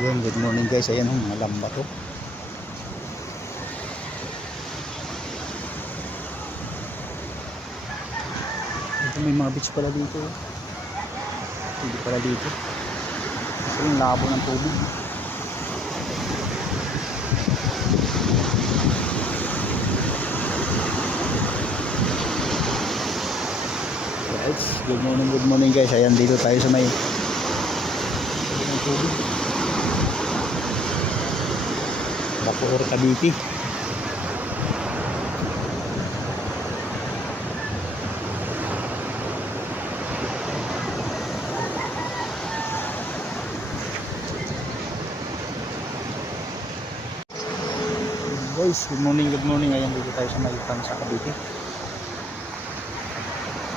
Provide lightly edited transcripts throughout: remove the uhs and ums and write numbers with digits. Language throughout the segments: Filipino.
Yun, good morning guys. Ayan oh, mga lamba to. Ito may mga beach pala dito. Hindi pala dito. Kasi yung labo ng tubig. Guys, good morning guys. Ayan dito tayo sa may tubig. Bacoor, Cavite. Guys, good morning. Ayan dito tayo sa may sa Cavite.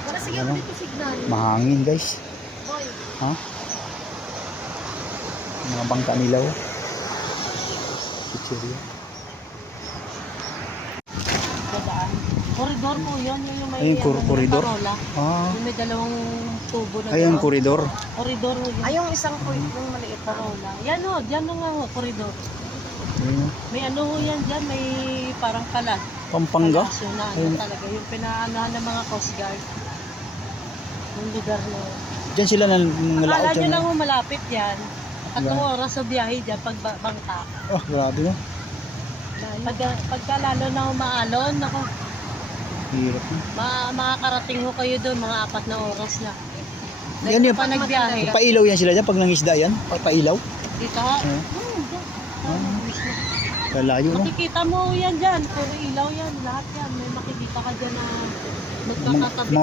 Para sige Ano? dito signal. Mahangin guys. Boy. Ha? Mga bangka nila oh. Picture. Dadaan. Koridor po yun. Yun yung may Ayun, koridor? Parola. Ah. Yung may dalawang tubo na Ayun, doon. koridor. Koridor yun. Ay, yung isang po yung maliit Parola. Yan o, dyan o nga o, koridor. Ayun. May ano ho yan dyan, may parang kalat. Pampanga. Palasyo na ano Ayun. talaga. Yung pinaanahan ng mga Coast Guard. Yung lugar na. Diyan sila Akala nangalaot nyo dyan. lang ho malapit yan. 3 oras sa biyahe dyan pag bangka. Oh, grabe no. Pagka lalo na umaalon, ako, Hirap na. makakarating ho kayo doon, mga 4 na oras na. Yan yun. Pa nagbiyahe. Pailaw yan sila dyan pag nangisda yan. Pailaw. Dito ha? Kalayo no. Makikita mo yan dyan. Puro ilaw yan. Lahat yan. May makikita ka dyan na Mga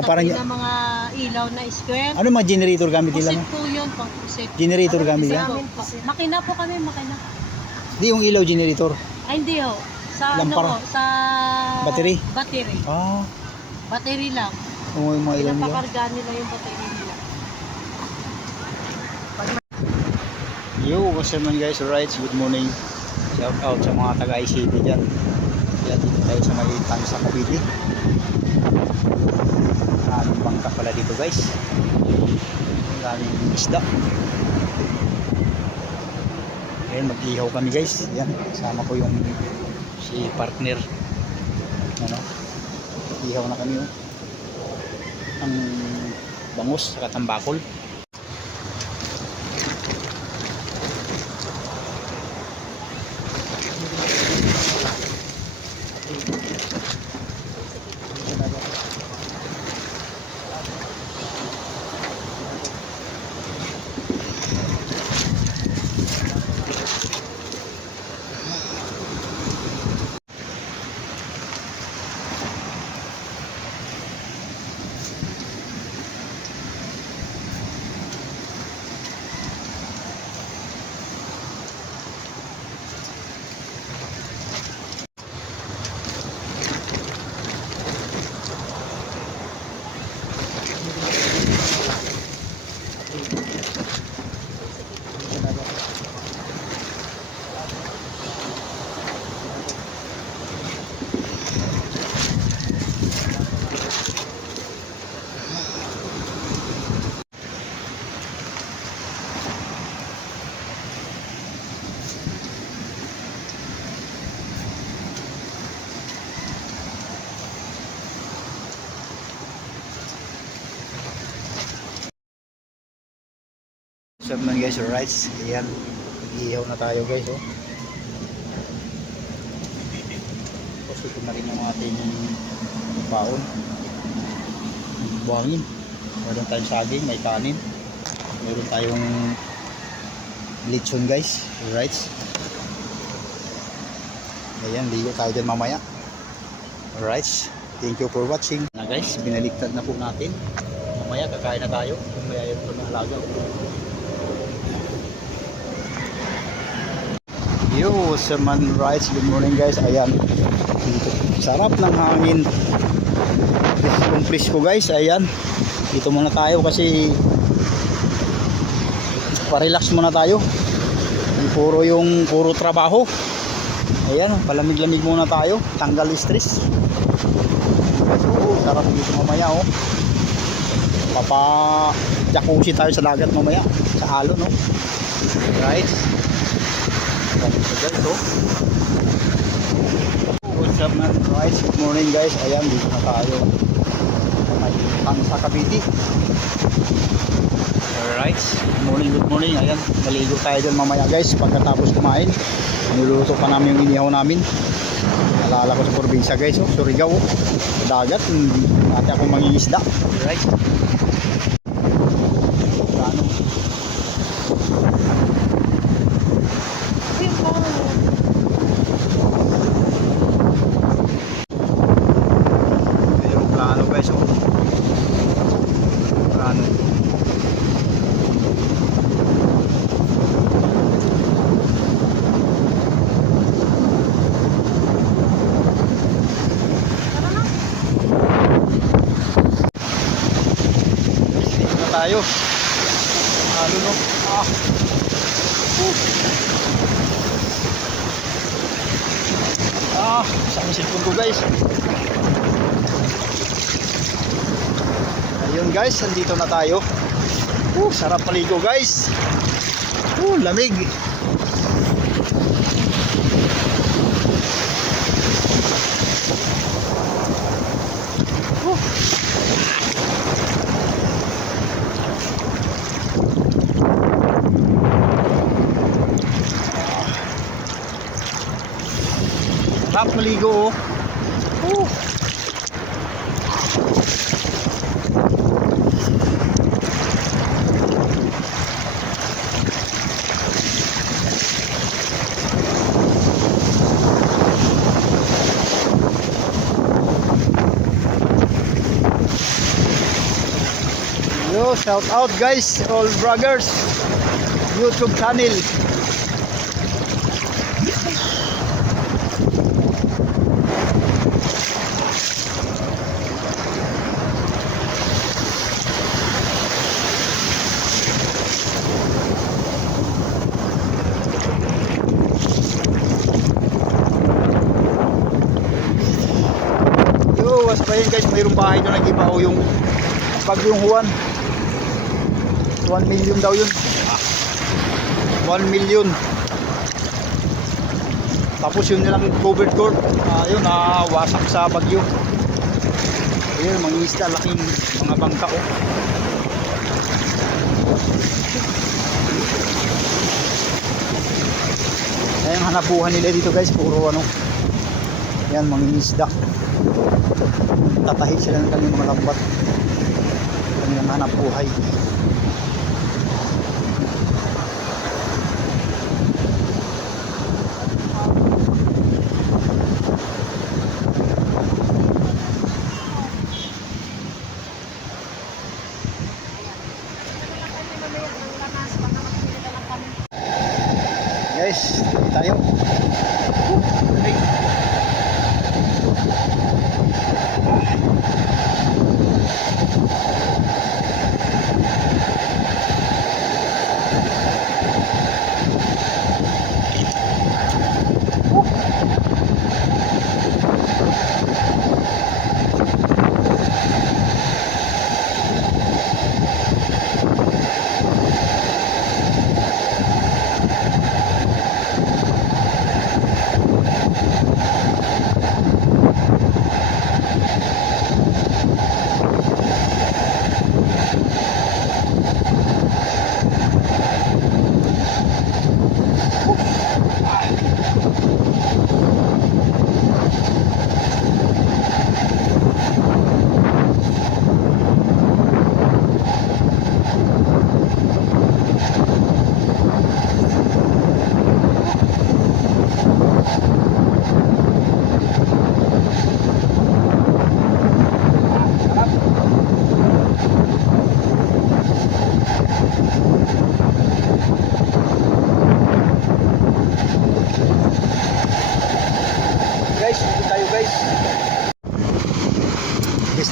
parang magkakatabi-tabi na mga ilaw na square. Ano mga generator gamit nila Pusit mo? po yun. Pang pusit. Generator gamit yan? Makina po kami. Makina. Di yung ilaw generator. Ay hindi ho. Sa Lampara. ano ho? Sa Battery? Battery. Ah. Battery lang. Yung mga ilaw nila. Pinapakarga nila yung battery nila. Yo, what's up man guys? Alright, good morning. Shout out sa mga taga-ICT dyan. Yan, dito tayo sa may sa Cavite. Maraming bangka pala dito guys. Maraming isda. Ayan, mag-ihaw kami guys. Yan, kasama ko yung si partner. Ano? Ihaw na kami oh. Ang bangus sa tambakol. What's up man guys, alright. Ayan, mag-ihaw na tayo guys oh. Tapos ito na rin yung ating baon. Buhangin. Meron tayong saging, may kanin. Meron tayong lechon guys, alright. Ayan, ligo tayo dyan mamaya. Alright, thank you for watching. Na guys, binaliktad na po natin. Mamaya kakain na tayo. Mamaya yun po na alaga. Yo, sa man rights, good morning guys. Ayan, sarap ng hangin. Kumplis ko guys. Ayan, dito muna tayo kasi pa-relax muna tayo. Puro trabaho. Ayan, palamig-lamig muna tayo. Tanggal stress. Sarap dito mamaya oh. Papa jacuzzi tayo sa dagat mamaya. Sa alon no. Right. guys, oh. What's up man guys? Good morning guys. Ayan, dito na tayo. May pang sa Cavite. Alright. Good morning. Ayan, maligo tayo dyan mamaya guys. Pagkatapos kumain, niluluto pa namin yung inihaw namin. Nalala ko sa probinsya guys, oh. Surigao, oh. Sa dagat, dati akong mangingisda. Alright. Ano? Ayun pa. Yung plano guys, oh. Plano. Dito na tayo. Ano no? Isang cellphone ko guys. Ayun guys, andito na tayo. Sarap paligo guys. Lamig. Sarap maligo, oh. Yo, shout out guys, all vloggers, YouTube channel. Yo, was pa yun guys, mayroong bahay doon nag-ibaho yung Bagyong Juan. 1 million daw yun. 1 million. Tapos yun nilang covered court. Yun, wasak sa bagyo. Ayun, mga isda, laking mga bangka, oh. Ayun, hanapuhan nila dito guys, puro ano. Yan, mga isda. Tatahid sila ng kanilang mga lambat. Kanilang hanap buhay. Guys, tayo. Okay.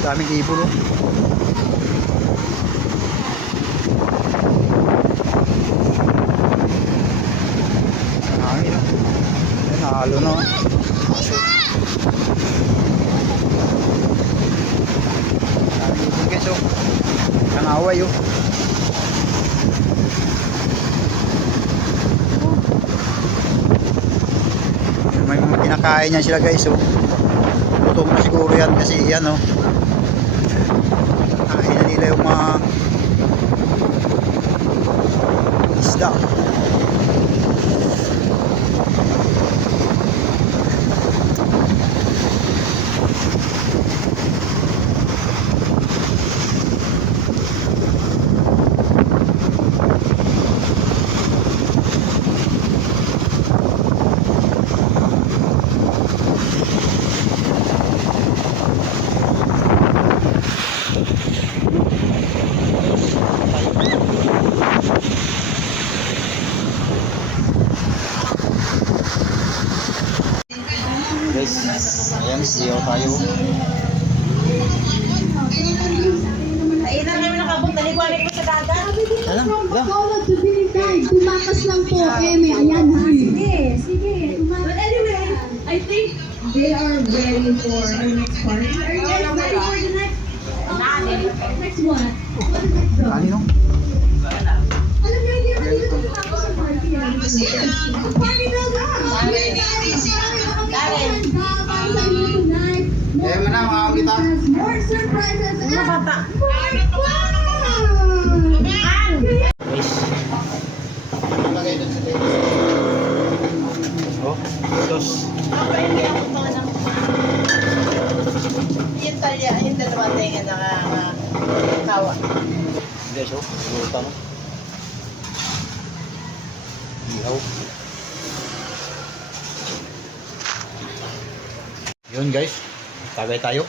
daming ibon, oh. Hangin, oh. Ayan, halo na, oh. Aso. Daming ibon guys, oh. Kanaway, oh. Kinakain niya sila guys, oh. Gutom na siguro yan kasi yan, oh. Kain na nila yung mga isda. Guys, ayan, siyaw tayo. Ayun na namin nakabot. Naliguanin ko sa dagat. Ayan, ayan. Tumakas lang po, Eme. Ayan, ha? Sige. But anyway, I think they are ready for our next party. Are you guys ready for the next? Next one. What is next though? Kanino? Alam niyo, hindi ready to tapos sa party. Ang party na ba? Eh, mana, mga kita. More surprises. Ano bata? Guys. Oh, tos. Yung talya, yung dalawa tayo nga nakakawa. Guys, oh, luta no. Ihaw. Yun guys, tagay tayo.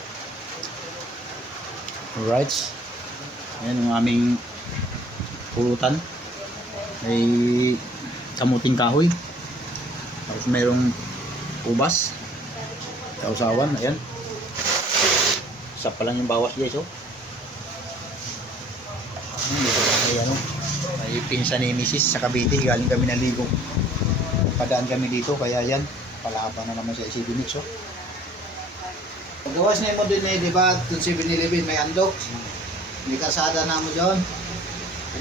Alright. Ayan yung aming pulutan. May kamuting kahoy. Tapos mayroong ubas. Sausawan, ayan. Isa pa lang yung bawas guys, oh. Ay, ano, may pinsan ni Mrs. sa Cavite, galing kami naligo. Padaan kami dito, kaya yan, palaban na naman sa Isidinix, oh. Paggawas na mo din eh, di ba? Doon si Binilibin may andok. May kasada na mo dyan.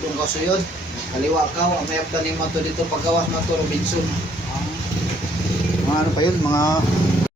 Doon ka yun. Kaliwa ka, may abdanin mo to dito. Paggawas mo to Robinson. Mga ano pa yun, mga